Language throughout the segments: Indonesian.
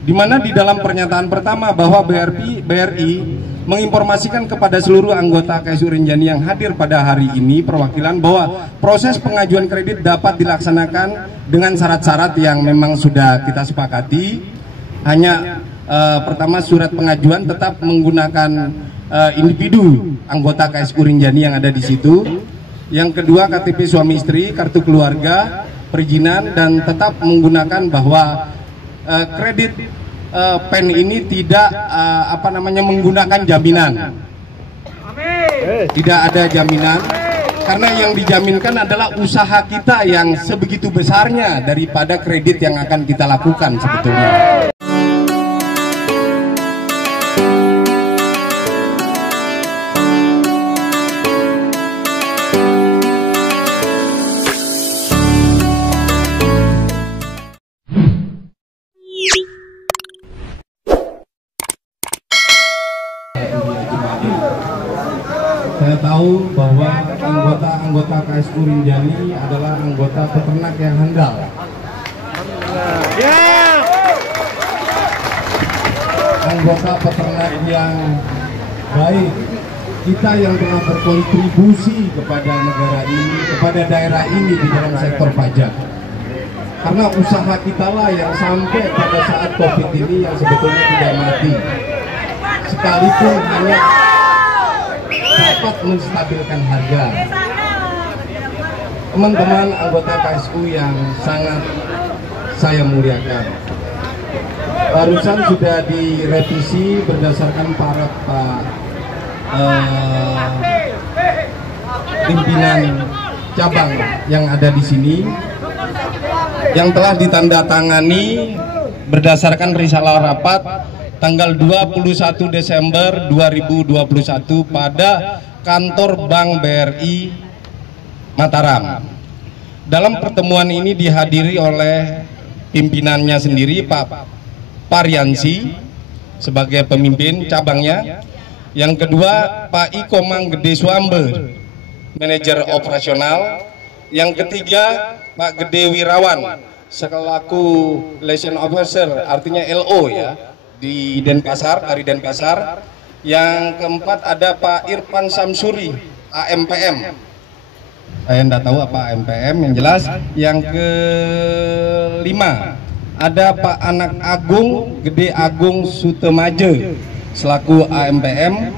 di mana di dalam pernyataan pertama bahwa BRI menginformasikan kepada seluruh anggota KSU Rinjani yang hadir pada hari ini perwakilan bahwa proses pengajuan kredit dapat dilaksanakan dengan syarat-syarat yang memang sudah kita sepakati. Hanya pertama, surat pengajuan tetap menggunakan individu anggota KSU Rinjani yang ada di situ. Yang kedua, KTP suami istri, kartu keluarga, perizinan, dan tetap menggunakan bahwa kredit PEN ini tidak menggunakan jaminan. Tidak ada jaminan, karena yang dijaminkan adalah usaha kita yang sebegitu besarnya daripada kredit yang akan kita lakukan sebetulnya. Saya tahu bahwa anggota KSU Rinjani adalah anggota peternak yang handal. Anggota peternak yang baik. Kita yang telah berkontribusi kepada negara ini, kepada daerah ini di dalam sektor pajak. Karena usaha kita lah yang sampai pada saat COVID ini yang sebetulnya tidak mati. Sekalipun hanya dapat menstabilkan harga. Teman-teman anggota KSU yang sangat saya muliakan, barusan sudah direvisi berdasarkan para pimpinan cabang yang ada di sini, yang telah ditandatangani berdasarkan risalah rapat tanggal 21 Desember 2021 pada kantor Bank BRI Mataram. Dalam pertemuan ini dihadiri oleh pimpinannya sendiri, Pak Pariansi sebagai pemimpin cabangnya. Yang kedua, Pak Iko Manggede Swamber, manajer operasional. Yang ketiga, Pak Gede Wirawan selaku liaison officer, artinya LO ya, di Denpasar, dari Denpasar. Yang keempat ada Pak Irfan Samsuri, AMPM. Saya tidak tahu apa AMPM, yang jelas. Yang kelima ada Pak Anak Agung Gede Agung Sutemaje selaku AMPM,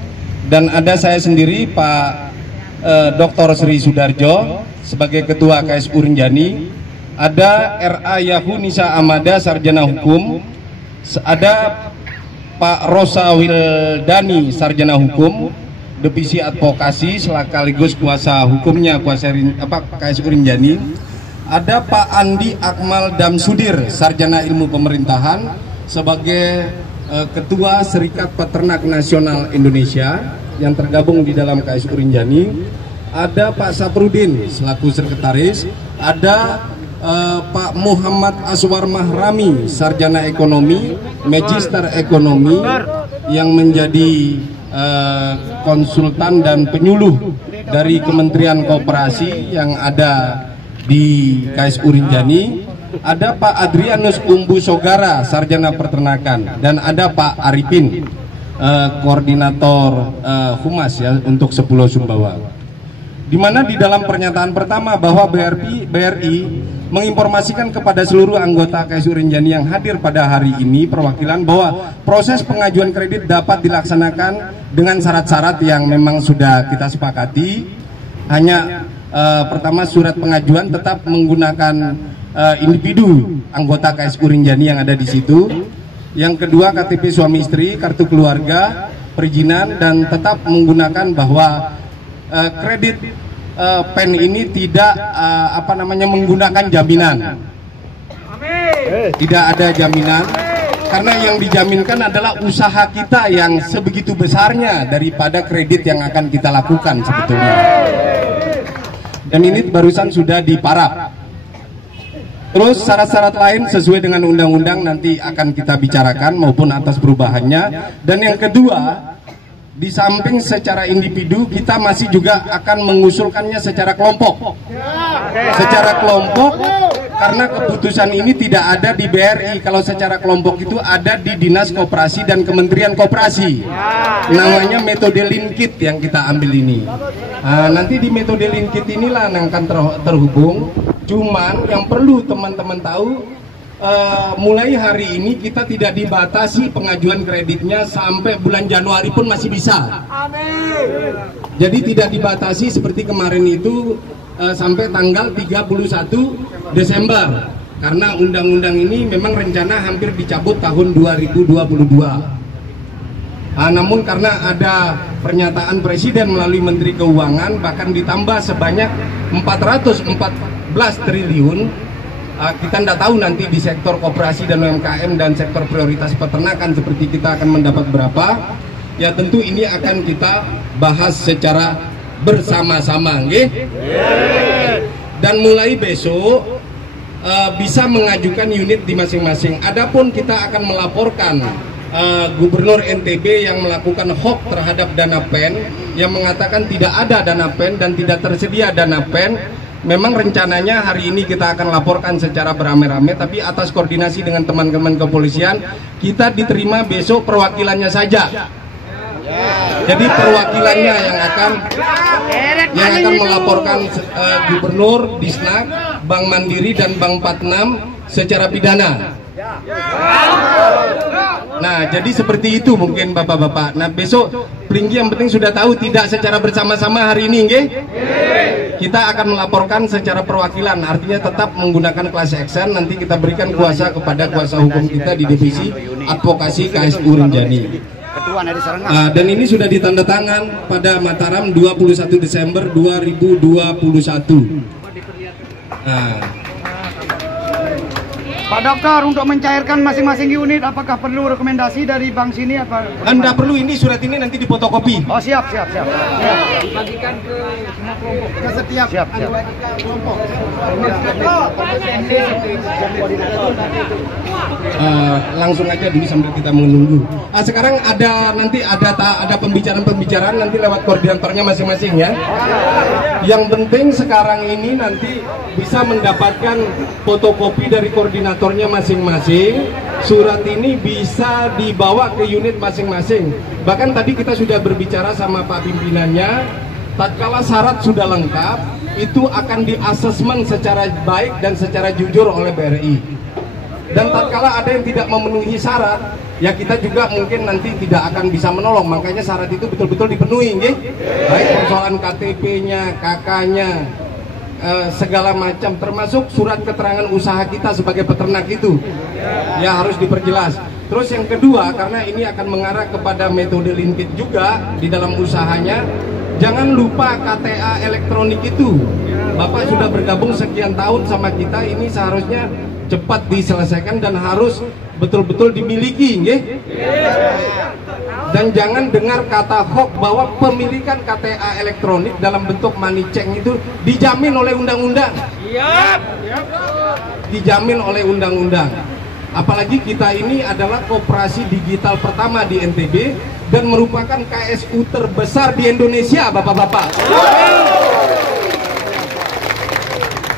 dan ada saya sendiri Pak Dr. Sri Sudarjo sebagai Ketua KSU Rinjani. Ada RA Yahu Nisa Amada Sarjana Hukum. Ada Pak Rosa Wildani Sarjana Hukum, Divisi Advokasi sekaligus kuasa hukumnya KSU Rinjani. Ada Pak Andi Akmal Damsudir Sarjana Ilmu Pemerintahan sebagai Ketua Serikat Peternak Nasional Indonesia yang tergabung di dalam KSU Rinjani. Ada Pak Saprudin selaku sekretaris. Ada Pak Muhammad Aswar Mahrami Sarjana Ekonomi, Magister Ekonomi, yang menjadi konsultan dan penyuluh dari Kementerian Koperasi yang ada di KSU Rinjani. Ada Pak Adrianus Umbu Sogara Sarjana Peternakan, dan ada Pak Arifin koordinator Humas ya untuk 10 Sumbawa. Di mana di dalam pernyataan pertama bahwa BRI menginformasikan kepada seluruh anggota KSU Rinjani yang hadir pada hari ini perwakilan bahwa proses pengajuan kredit dapat dilaksanakan dengan syarat-syarat yang memang sudah kita sepakati. Hanya pertama, surat pengajuan tetap menggunakan individu anggota KSU Rinjani yang ada di situ. Yang kedua, KTP suami istri, kartu keluarga, perizinan, dan tetap menggunakan bahwa kredit PEN ini tidak menggunakan jaminan. Tidak ada jaminan, karena yang dijaminkan adalah usaha kita yang sebegitu besarnya daripada kredit yang akan kita lakukan sebetulnya. Dan ini barusan sudah diparaf. Terus syarat-syarat lain sesuai dengan undang-undang nanti akan kita bicarakan maupun atas perubahannya. Dan yang kedua, di samping secara individu, kita masih juga akan mengusulkannya secara kelompok. Secara kelompok, karena keputusan ini tidak ada di BRI. Kalau secara kelompok itu ada di Dinas Koperasi dan Kementerian Koperasi. Namanya metode linkit yang kita ambil ini. Nah, nanti di metode linkit inilah yang akan terhubung. Cuman yang perlu teman-teman tahu, mulai hari ini kita tidak dibatasi pengajuan kreditnya, sampai bulan Januari pun masih bisa. Amin. Jadi tidak dibatasi seperti kemarin itu sampai tanggal 31 Desember. Karena undang-undang ini memang rencana hampir dicabut tahun 2022. Namun karena ada pernyataan Presiden melalui Menteri Keuangan, bahkan ditambah sebanyak 414 triliun. Kita tidak tahu nanti di sektor koperasi dan UMKM dan sektor prioritas peternakan seperti kita akan mendapat berapa. Ya tentu ini akan kita bahas secara bersama-sama, nggih. Dan mulai besok bisa mengajukan unit di masing-masing. Adapun kita akan melaporkan Gubernur NTB yang melakukan hoax terhadap dana PEN, yang mengatakan tidak ada dana PEN dan tidak tersedia dana PEN. Memang rencananya hari ini kita akan laporkan secara beramai-ramai, tapi atas koordinasi dengan teman-teman kepolisian, kita diterima besok perwakilannya saja. Jadi perwakilannya yang akan melaporkan Gubernur, Disnag, Bank Mandiri dan Bank 46 secara pidana. Nah, jadi seperti itu mungkin Bapak-bapak. Nah, besok Pringgi yang penting sudah tahu, tidak secara bersama-sama hari ini, nggih? Kita akan melaporkan secara perwakilan, artinya tetap menggunakan class action. Nanti kita berikan kuasa kepada kuasa hukum kita di divisi advokasi KSU Rinjani. Dan ini sudah ditandatangan pada Mataram 21 Desember 2021. Pak Dokter, untuk mencairkan masing-masing unit, apakah perlu rekomendasi dari bank sini? Anda perlu, ini surat ini nanti difotokopi. Oh, siap. Dibagikan ke semua kelompok. Ke setiap kelompok. Langsung aja dulu sambil kita menunggu. Sekarang nanti ada pembicaraan nanti lewat koordinatornya masing-masing ya. Yang penting sekarang ini nanti bisa mendapatkan fotokopi dari koordinatornya masing-masing. Surat ini bisa dibawa ke unit masing-masing. Bahkan tadi kita sudah berbicara sama Pak pimpinannya, tatkala syarat sudah lengkap, itu akan diasesmen secara baik dan secara jujur oleh BRI. Dan tatkala ada yang tidak memenuhi syarat, ya kita juga mungkin nanti tidak akan bisa menolong. Makanya syarat itu betul-betul dipenuhi, nggih? Baik persoalan KTP-nya, KK-nya, segala macam, termasuk surat keterangan usaha kita sebagai peternak itu ya harus diperjelas. Terus yang kedua, karena ini akan mengarah kepada metode linkit juga di dalam usahanya, jangan lupa KTA elektronik itu. Bapak sudah bergabung sekian tahun sama kita, ini seharusnya cepat diselesaikan dan harus betul-betul dimiliki, nggih? Dan jangan dengar kata hoax bahwa pemilikan KTA elektronik dalam bentuk money check itu dijamin oleh undang-undang. Dijamin oleh undang-undang. Apalagi kita ini adalah koperasi digital pertama di NTB dan merupakan KSU terbesar di Indonesia, Bapak-bapak.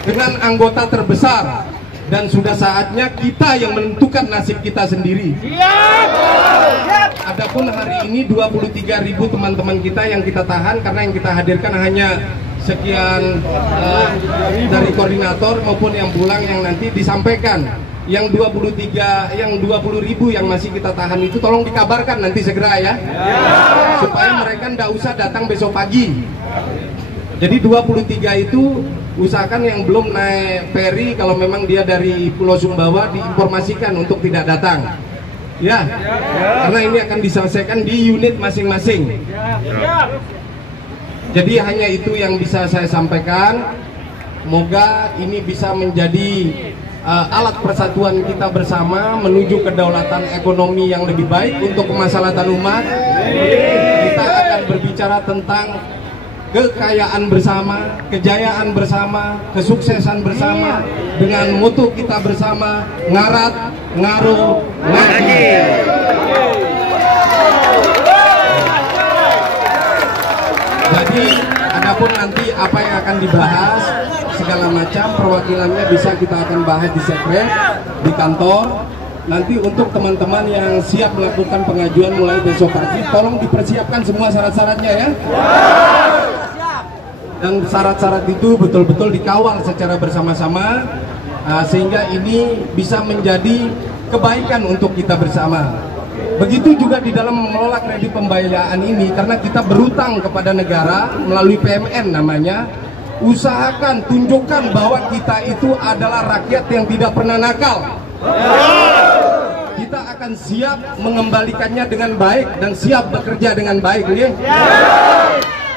Dengan anggota terbesar. Dan sudah saatnya kita yang menentukan nasib kita sendiri. Adapun hari ini 23.000 teman-teman kita yang kita tahan, karena yang kita hadirkan hanya sekian dari koordinator maupun yang pulang, yang nanti disampaikan. Yang 20.000 yang masih kita tahan itu tolong dikabarkan nanti segera ya. Supaya mereka tidak usah datang besok pagi. Jadi 23 itu usahakan yang belum naik ferry, kalau memang dia dari Pulau Sumbawa, diinformasikan untuk tidak datang. Ya, karena ini akan diselesaikan di unit masing-masing. Jadi hanya itu yang bisa saya sampaikan. Semoga ini bisa menjadi alat persatuan kita bersama menuju kedaulatan ekonomi yang lebih baik untuk kemaslahatan umat. Kita akan berbicara tentang kekayaan bersama, kejayaan bersama, kesuksesan bersama, dengan mutu kita bersama, ngarat, ngaruh, ngaji. apa yang akan dibahas segala macam perwakilannya bisa kita akan bahas di sekret di kantor. Nanti untuk teman-teman yang siap melakukan pengajuan mulai besok pagi, tolong dipersiapkan semua syarat-syaratnya ya. Dan syarat-syarat itu betul-betul dikawal secara bersama-sama sehingga ini bisa menjadi kebaikan untuk kita bersama. Begitu juga di dalam mengelola kredit pembiayaan ini, karena kita berutang kepada negara melalui PMN namanya. Usahakan tunjukkan bahwa kita itu adalah rakyat yang tidak pernah nakal. Kita akan siap mengembalikannya dengan baik dan siap bekerja dengan baik, ya.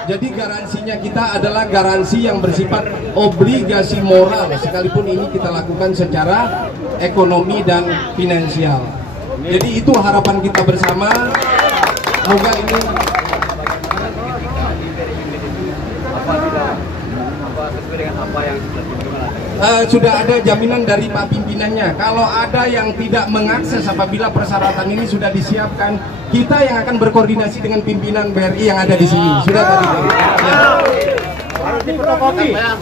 Jadi garansinya kita adalah garansi yang bersifat obligasi moral, sekalipun ini kita lakukan secara ekonomi dan finansial. Jadi itu harapan kita bersama. Semoga ini sudah ada jaminan dari Pak pimpinannya. Kalau ada yang tidak mengakses apabila persyaratan ini sudah disiapkan, kita yang akan berkoordinasi dengan pimpinan BRI yang ada di sini. Sudah tadi. Ya.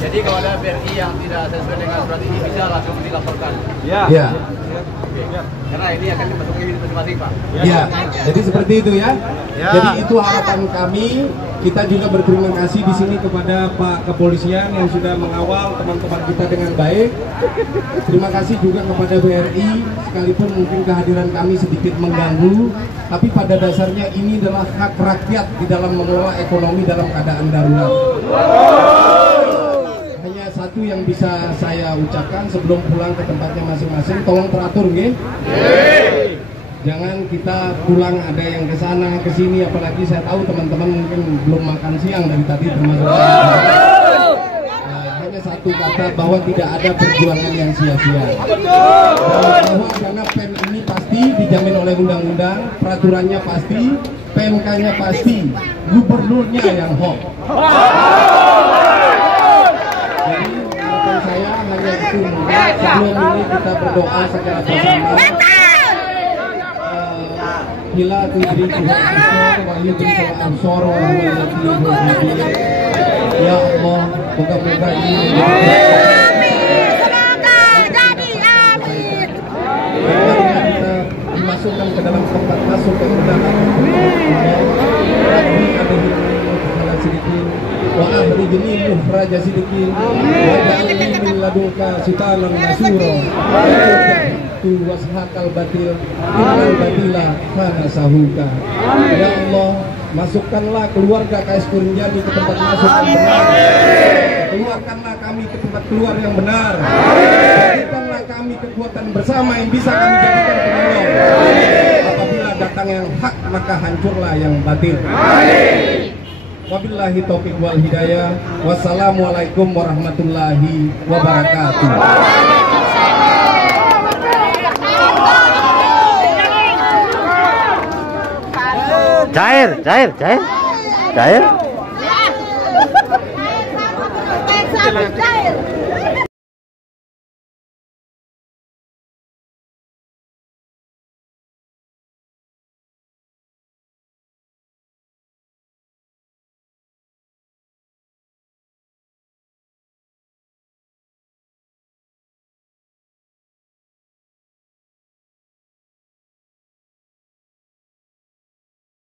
Jadi kalau ada BRI yang tidak sesuai dengan surat ini bisa langsung dilaporkan. Ya. Oke. Karena ini akan dimasuki masing-masing, Pak. Ya. Jadi seperti itu ya. Jadi itu harapan kami. Kita juga berterima kasih di sini kepada Pak Kepolisian yang sudah mengawal teman-teman kita dengan baik. Terima kasih juga kepada BRI, sekalipun mungkin kehadiran kami sedikit mengganggu, tapi pada dasarnya ini adalah hak rakyat di dalam mengelola ekonomi dalam keadaan darurat. Hanya satu yang bisa saya ucapkan sebelum pulang ke tempatnya masing-masing, tolong teratur, nggih. Jangan kita pulang ada yang ke sana ke sini, apalagi saya tahu teman-teman mungkin belum makan siang dari tadi termasuk hanya satu kata bahwa tidak ada perjuangan yang sia-sia. Bahwa dana PEM ini pasti dijamin oleh undang-undang, peraturannya pasti, PMK-nya pasti, gubernurnya yang hoax. Jadi harapan saya hanya itu. Sebelum ini kita berdoa secara bersama. Bila tudri Tuhan wahyu ansor ya Allah, moga-moga ini kita dimasukkan ke dalam tempat masuk yang benar. Rabbi adhini segala sedikit wa akhrijni mukhraja sidikin wa ja'alni min ladunka sitanan nasura tu washakal batil innal batila kana sahuka. Ya Allah, masukkanlah keluarga KS Kurinjani ke tempat masuk yang benar. Keluarkanlah kami ke tempat keluar yang benar. Jadikanlah kami kekuatan bersama yang bisa kami jadikan penolong. Apabila datang yang hak, maka hancurlah yang batil. Wabillahi taufiq wal hidayah. Wassalamualaikum warahmatullahi wabarakatuh. Cair.